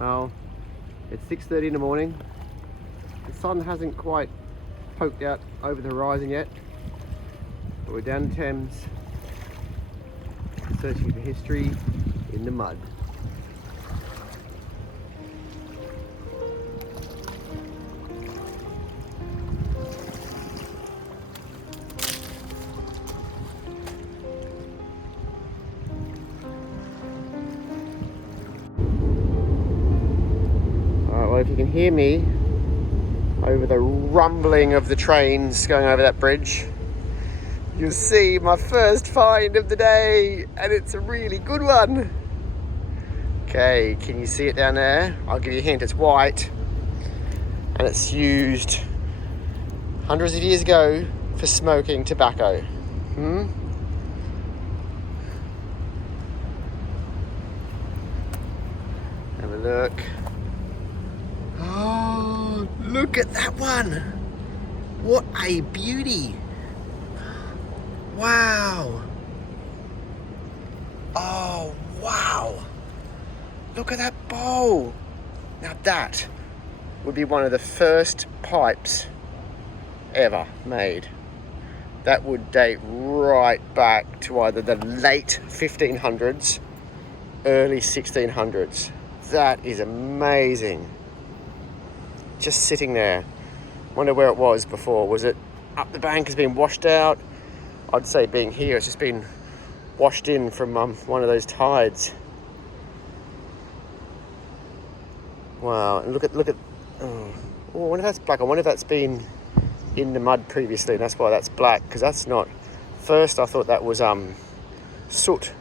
Well, it's 6:30 in the morning. The sun hasn't quite poked out over the horizon yet, but we're down the Thames searching for history in the mud. Well, if you can hear me over the rumbling of the trains going over that bridge, you'll see my first find of the day, and it's a really good one. Okay, can you see it down there? I'll give you a hint, it's white, and it's used hundreds of years ago for smoking tobacco. Have a look. Oh, look at that one. What a beauty. Wow. Oh, wow. Look at that bowl. Now that would be one of the first pipes ever made. That would date right back to either the late 1500s, early 1600s. That is amazing. Just sitting there. Wonder where it was before. Was it up the bank, has been washed out? I'd say being here, it's just been washed in from one of those tides. Wow, and look at, oh, I wonder if that's black. I wonder if that's been in the mud previously, and that's why that's black, because that's not, first I thought that was soot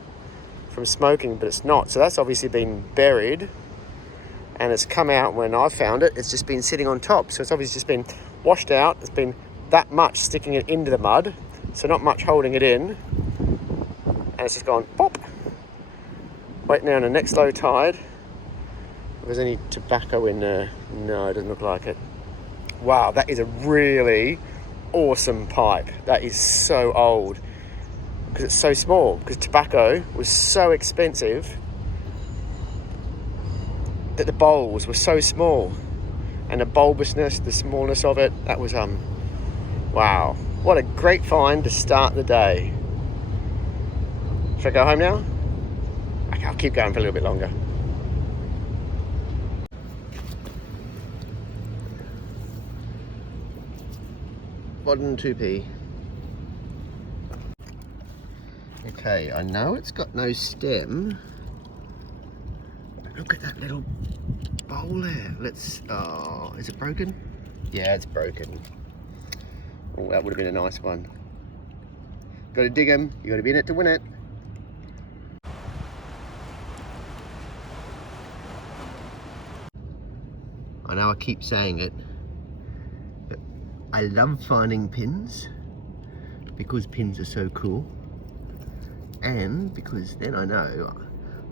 from smoking, but it's not. So that's obviously been buried, and it's come out when I found it. It's just been sitting on top, so it's obviously just been washed out. It's been that much sticking it into the mud, so not much holding it in, and it's just gone pop. Waiting there on the next low tide. If there's any tobacco in there, no, it doesn't look like it. Wow, that is a really awesome pipe. That is so old because it's so small, because tobacco was so expensive that the bowls were so small, and the bulbousness, the smallness of it, that was wow, what a great find to start the day. Should I go home now? Okay, I'll keep going for a little bit longer. Modern 2p. Okay, I know it's got no stem. Look at that little bowl there. Let's, oh, is it broken? Yeah, it's broken. Oh, that would have been a nice one. Got to dig them. You got to be in it to win it. I know I keep saying it, but I love finding pins because pins are so cool, and because then I know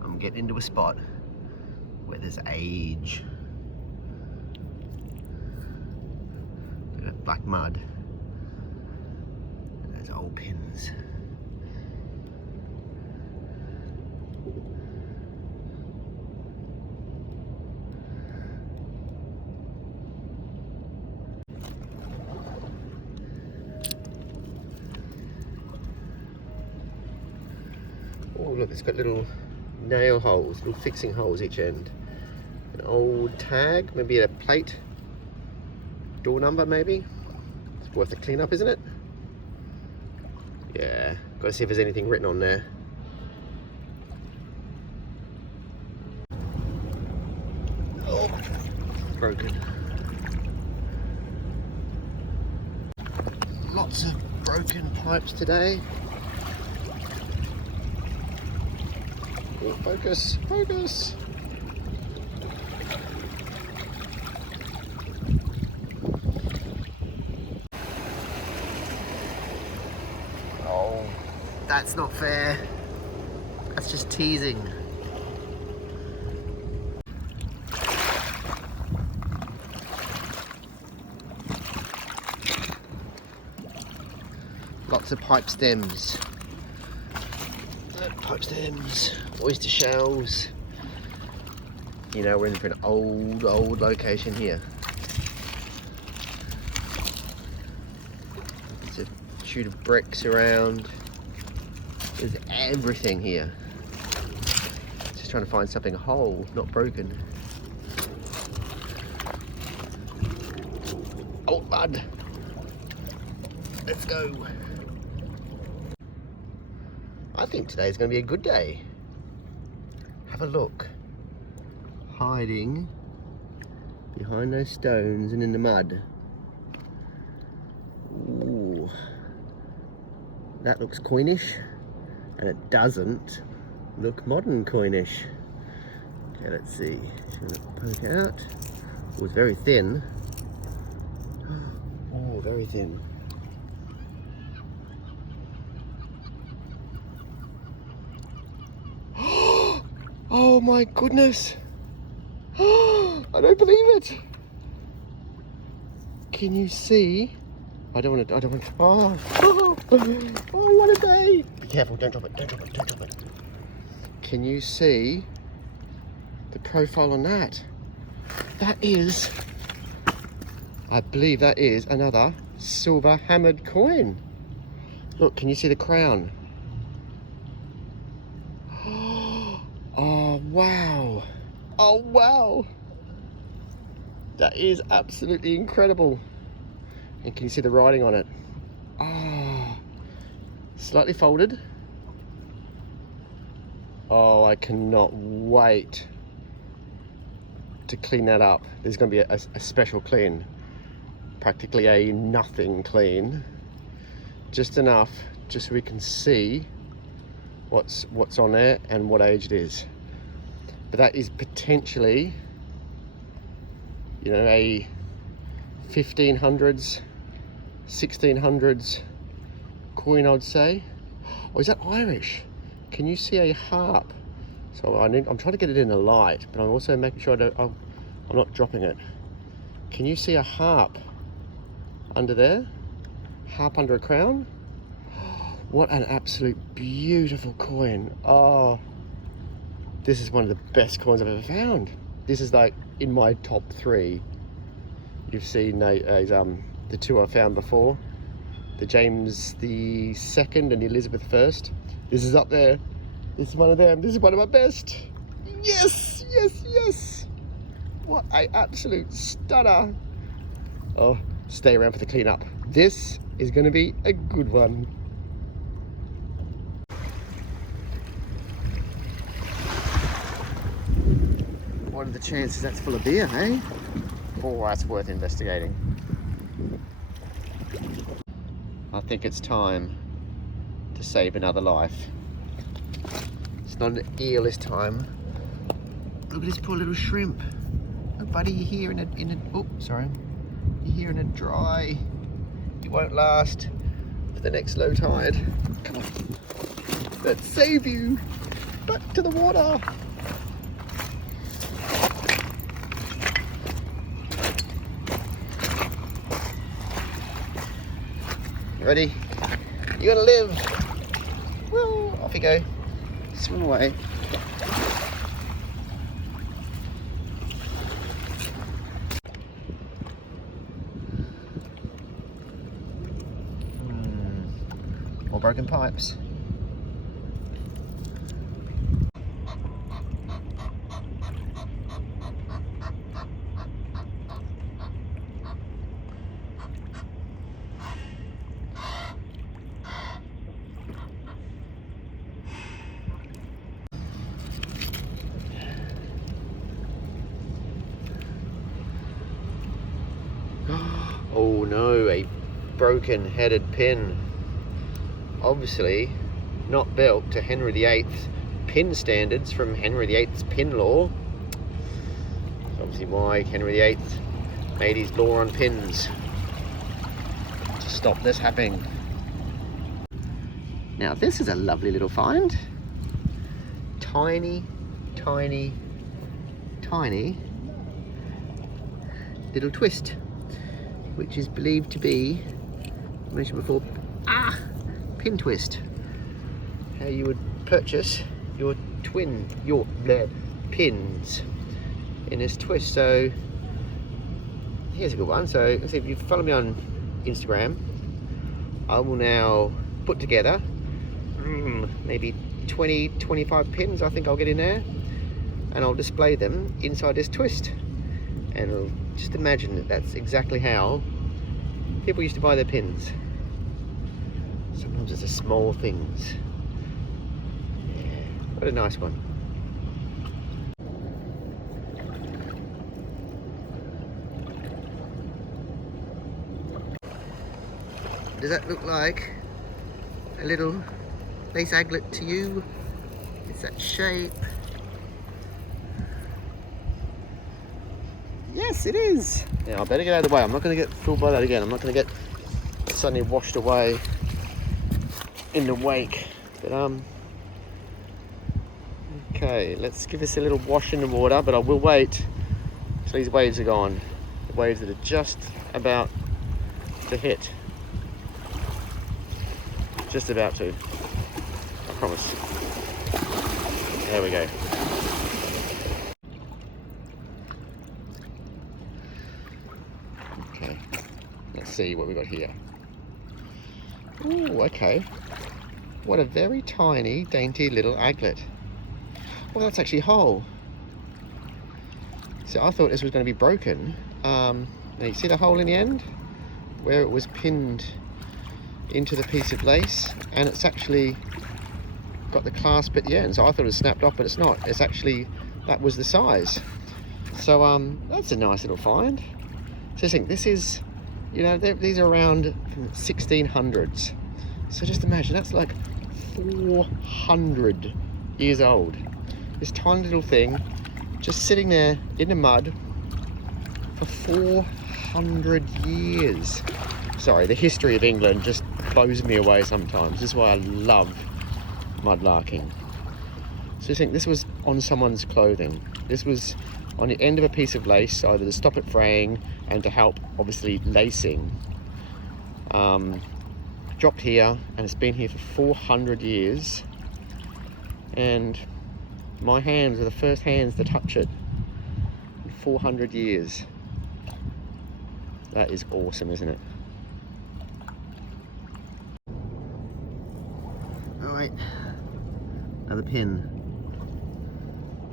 I'm getting into a spot where there's age. Look at that black mud. And there's old pins. Oh look, it's got little nail holes, little fixing holes each end. An old tag, maybe a plate, door number maybe. It's worth a clean up, isn't it? Yeah, got to see if there's anything written on there. Oh, broken. Lots of broken pipes today. Oh, focus, focus. Oh, that's not fair. That's just teasing. Lots of pipe stems. Pipe stems, oyster shells. you know we're in for an old location here. There's a chute of bricks around. There's everything here. Just trying to find something whole, not broken. Oh, mud! Let's go. I think today's going to be a good day. Have a look. Hiding behind those stones and in the mud. Ooh. That looks coinish, and it doesn't look modern coinish. Okay, let's see. Just going to poke it out. Oh, it's very thin. Oh, very thin. Oh my goodness! I don't believe it! Can you see? I don't want to. Oh, what a day! Be careful! Don't drop it! Don't drop it! Don't drop it! Can you see the profile on that? That is, I believe that is another silver hammered coin. Look, can you see the crown? Oh wow! Oh wow! That is absolutely incredible. And can you see the writing on it? Oh, slightly folded. Oh, I cannot wait to clean that up. There's going to be a special clean, practically a nothing clean, just enough just so we can see what's on there and what age it is. But that is potentially, you know, a 1500's, 1600's coin, I'd say. Or is that Irish? Can you see a harp? So I'm trying to get it in the light, but I'm also making sure I'm not dropping it. Can you see a harp under there? Harp under a crown? What an absolute beautiful coin. Oh, this is one of the best coins I've ever found. This is like in my top 3. You've seen the 2 I found before, the James II and the Elizabeth I. This is up there. This is one of them. This is one of my best. Yes, yes, yes. What a absolute stunner. Oh, stay around for the cleanup. This is going to be a good one. What are the chances that's full of beer, eh? Oh, that's worth investigating. I think it's time to save another life. It's not an eel this time. Look at this poor little shrimp. Oh, buddy, you're here in a oh, sorry. You're here in a dry. You won't last for the next low tide. Come on. Let's save you. Back to the water. Ready? You're gonna live. Well, off you go. Swim away. More broken pipes. Oh no, a broken headed pin. Obviously not built to Henry VIII's pin standards from Henry VIII's pin law. That's obviously why Henry VIII made his law on pins, to stop this happening. Now this is a lovely little find. Tiny, tiny, tiny little twist, which is believed to be, I mentioned before, pin twist. How you would purchase your pins. in this twist. So here's a good one. So let's see, if you follow me on Instagram, I will now put together maybe 20-25 pins. I think I'll get in there, and I'll display them inside this twist. And I'll just imagine that that's exactly how people used to buy their pins. Sometimes it's the small things. Yeah, what a nice one. Does that look like a little lace aglet to you? It's that shape. Yes, it is. Now I better get out of the way. I'm not going to get fooled by that again. I'm not going to get suddenly washed away in the wake. But okay, let's give this a little wash in the water. But I will wait till these waves are gone. The waves that are just about to hit. Just about to. I promise. There we go. Okay. Let's see what we got here. Ooh, okay. What a very tiny, dainty little aglet. Well, that's actually whole. So I thought this was going to be broken. Now you see the hole in the end? Where it was pinned into the piece of lace, and it's actually got the clasp at the end. So I thought it was snapped off, but it's not. It's actually, that was the size. So that's a nice little find. So I think this is, you know, these are around 1600's. So just imagine, that's like 400 years old. This tiny little thing just sitting there in the mud for 400 years. Sorry, the history of England just blows me away sometimes. This is why I love mudlarking. So you think this was on someone's clothing. This was on the end of a piece of lace, either to stop it fraying and to help, obviously, lacing. Dropped here, and it's been here for 400 years. And my hands are the first hands to touch it in 400 years. That is awesome, isn't it? All right, another pin.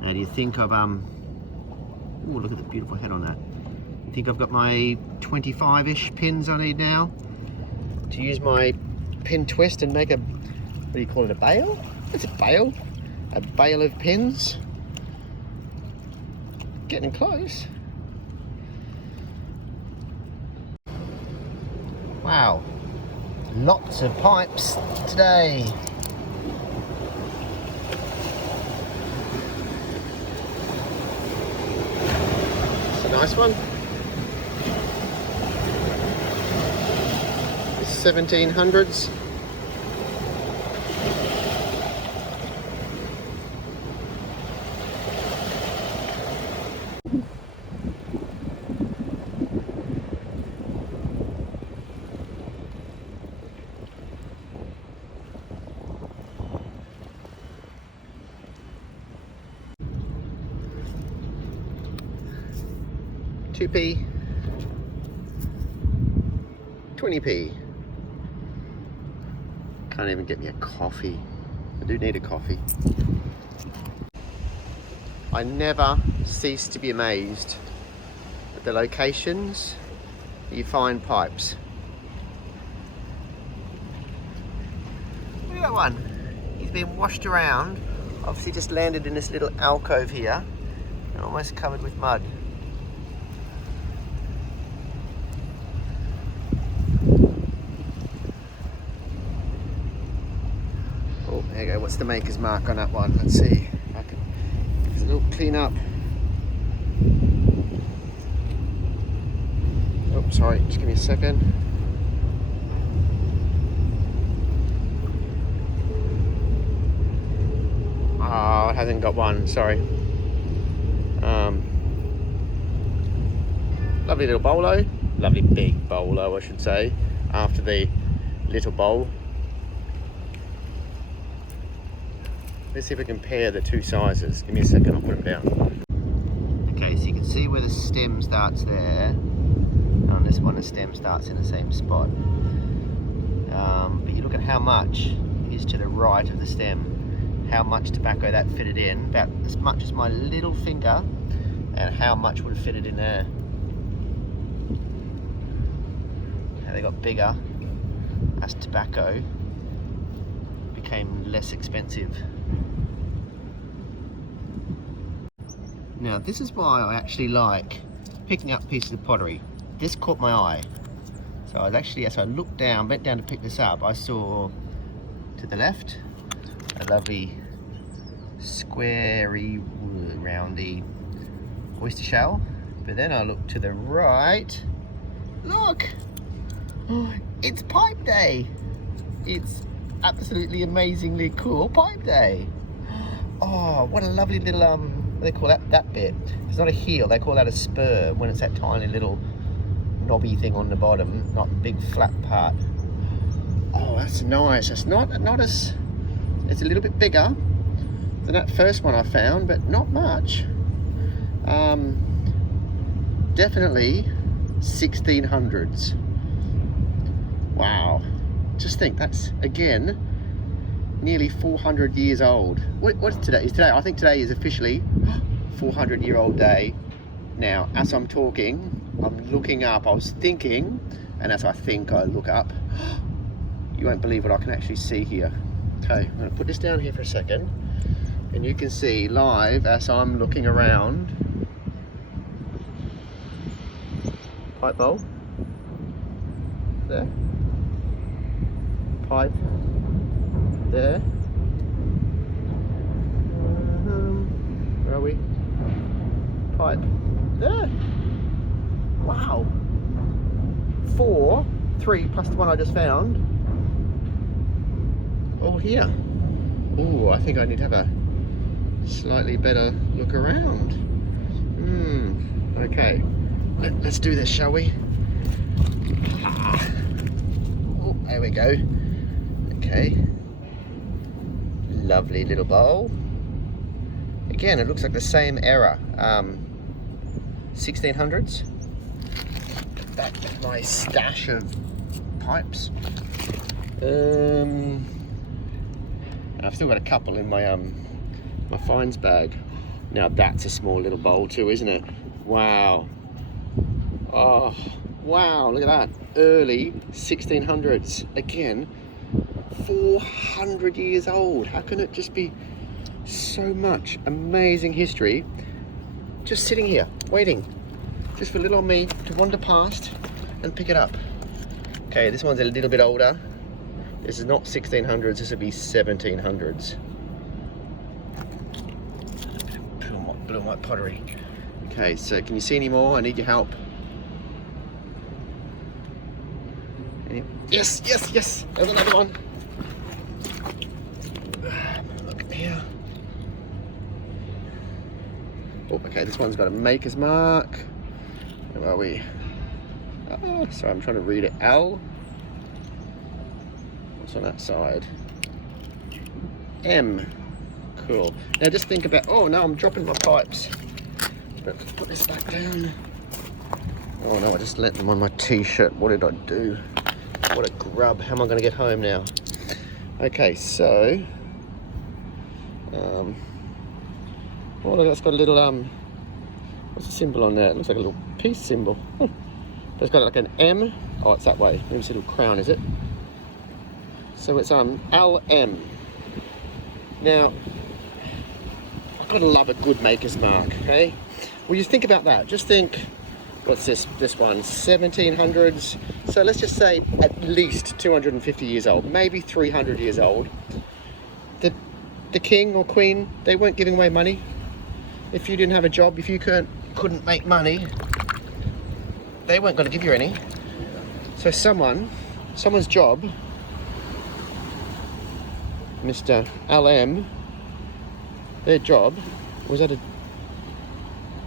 Now, do you think I've ooh, look at the beautiful head on that. You think I've got my 25-ish pins I need now to use my pin twist and make a, what do you call it, a bale? It's a bale. A bale of pins. Getting close. Wow, lots of pipes today. It's a nice one. 1700's. £2p, 20p. Can't even get me a coffee. I do need a coffee. I never cease to be amazed at the locations you find pipes. Look at that one. He's been washed around. Obviously just landed in this little alcove here and almost covered with mud. There you go, what's the maker's mark on that one? Let's see. There's a little clean up. Oh, sorry, just give me a second. Oh, it hasn't got one, sorry. Lovely little bolo. Lovely big bolo, I should say, after the little bowl. Let's see if we can compare the two sizes. Give me a second, I'll put them down. Okay, so you can see where the stem starts there. On this one, the stem starts in the same spot. But you look at how much is to the right of the stem, how much tobacco that fitted in, about as much as my little finger, and how much would have fitted in there. How they got bigger as tobacco became less expensive. Now this is why I actually like picking up pieces of pottery. This caught my eye. So I was actually, as I looked down, bent down to pick this up, I saw to the left a lovely squarey, roundy oyster shell. But then I looked to the right. Look! Oh, it's pipe day! It's absolutely amazingly cool pipe day. Oh, what a lovely little, what do they call that bit? It's not a heel, they call that a spur when it's that tiny little knobby thing on the bottom, not a big flat part. Oh, that's nice. It's not as, it's a little bit bigger than that first one I found, but not much. Definitely 1600's. Wow. Just think, that's again nearly 400 years old. What's today? Is today? I think today is officially 400-year-old day. Now, as I'm talking, I'm looking up. I was thinking, and as I think, I look up. You won't believe what I can actually see here. Okay, I'm going to put this down here for a second, and you can see live as I'm looking around. Pipe bowl. There. Pipe. There. Where are we? Pipe. There. Wow. 4, 3 plus the one I just found. All here. Oh, I think I need to have a slightly better look around. Okay. Let's do this, shall we? Oh, there we go. Okay. Lovely little bowl. Again, it looks like the same era. 1600's. Back with my stash of pipes. And I've still got a couple in my my finds bag. Now that's a small little bowl too, isn't it? Wow. Oh, wow, look at that. Early 1600's. Again, 400 years old. How can it just be so much amazing history just sitting here, waiting, just for little old me to wander past and pick it up. Okay, this one's a little bit older. This is not 1600's, this would be 1700's. Blue and white pottery. Okay, so can you see any more? I need your help. Yes, yes, yes, there's another one. Look here. Oh, okay, this one's got a maker's mark. Where are we? Oh, sorry, I'm trying to read it. L. What's on that side? M. Cool. Now just think about, oh no, I'm dropping my pipes. Let's put this back down. Oh no, I just let them on my t-shirt. What did I do? What a grub. How am I going to get home now? Okay, so oh look, that's got a little what's the symbol on there? It looks like a little peace symbol. Oh, it's got like an M. Oh, it's that way. Maybe it's a little crown, is it? So it's LM. Now I've got to love a good maker's mark, okay? Well, you think about that. Just think, what's this one? 1700's. So let's just say at least 250 years old, maybe 300 years old. The king or queen, they weren't giving away money. If you didn't have a job, if you couldn't make money, they weren't going to give you any. So someone's job, Mr. LM, their job was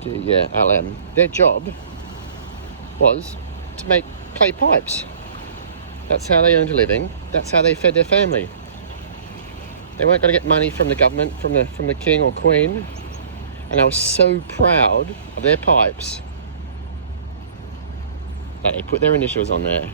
LM. Their job was to make clay pipes. That's how they earned a living. That's how they fed their family. They weren't going to get money from the government, from the king or queen. And I was so proud of their pipes that they put their initials on there.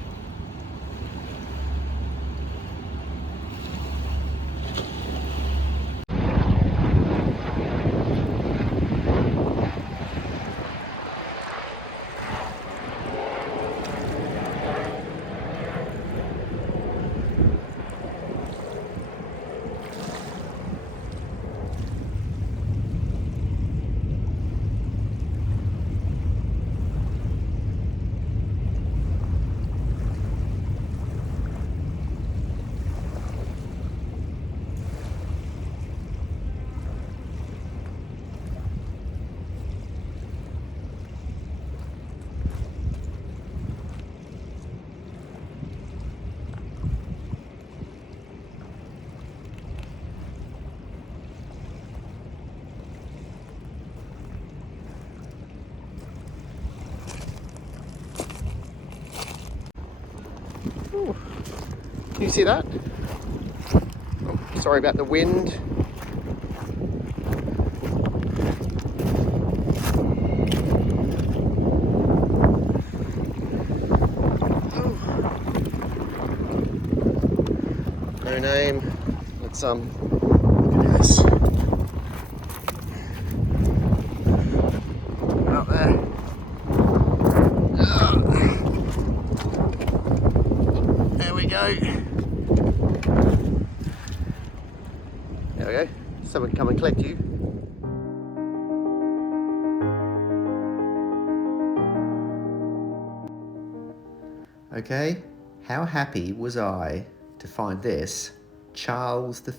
Ooh. Can you see that? Oh, sorry about the wind. No name. Let's look at this. Out there. There we go. There we go. Someone come and collect you. Okay, how happy was I to find this Charles I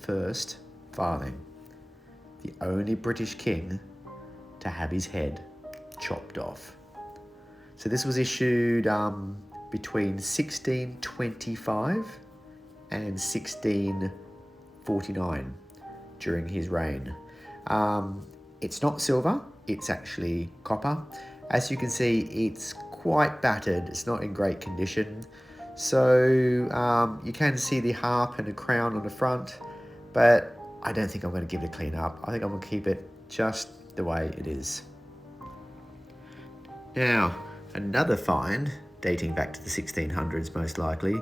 farthing, the only British king to have his head chopped off. So this was issued between 1625 and 1649 during his reign. It's not silver, it's actually copper. As you can see, it's quite battered, it's not in great condition. So you can see the harp and a crown on the front, but I don't think I'm going to give it a clean up. I think I'm going to keep it just the way it is. Now, another find, dating back to the 1600s most likely,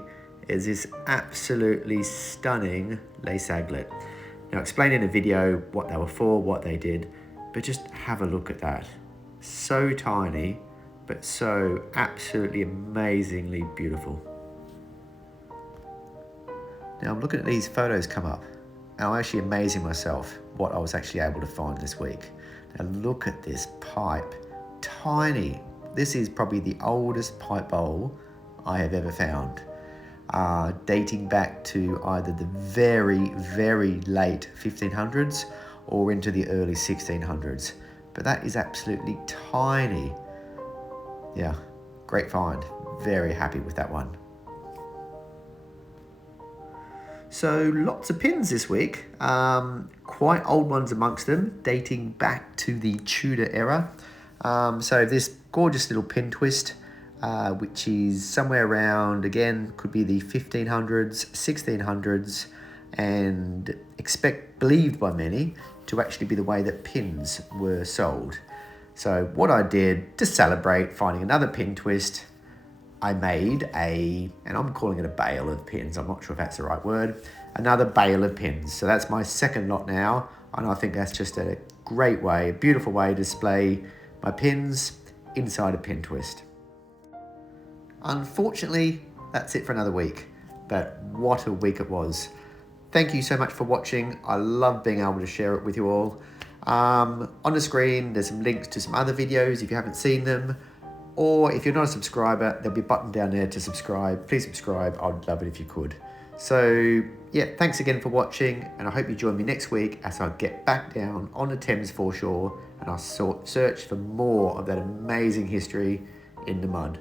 is this absolutely stunning lace aglet. Now, I'll explain in a video what they were for, what they did, but just have a look at that. So tiny, but so absolutely amazingly beautiful. Now I'm looking at these photos come up, and I'm actually amazing myself what I was actually able to find this week. Now look at this pipe, tiny. This is probably the oldest pipe bowl I have ever found, dating back to either the very, very late 1500s or into the early 1600s. But that is absolutely tiny. Yeah, great find. Very happy with that one. So lots of pins this week, quite old ones amongst them, dating back to the Tudor era. So this gorgeous little pin twist, which is somewhere around, again, could be the 1500s, 1600s, and believed by many to actually be the way that pins were sold. So what I did to celebrate finding another pin twist, I made and I'm calling it a bale of pins, I'm not sure if that's the right word, another bale of pins. So that's my second lot now, and I think that's just a great way, a beautiful way to display my pins inside a pin twist. Unfortunately, that's it for another week, but what a week it was. Thank you so much for watching. I love being able to share it with you all. On the screen, there's some links to some other videos if you haven't seen them. Or if you're not a subscriber, there'll be a button down there to subscribe. Please subscribe, I'd love it if you could. So yeah, thanks again for watching, and I hope you join me next week as I get back down on the Thames foreshore and I'll search for more of that amazing history in the mud.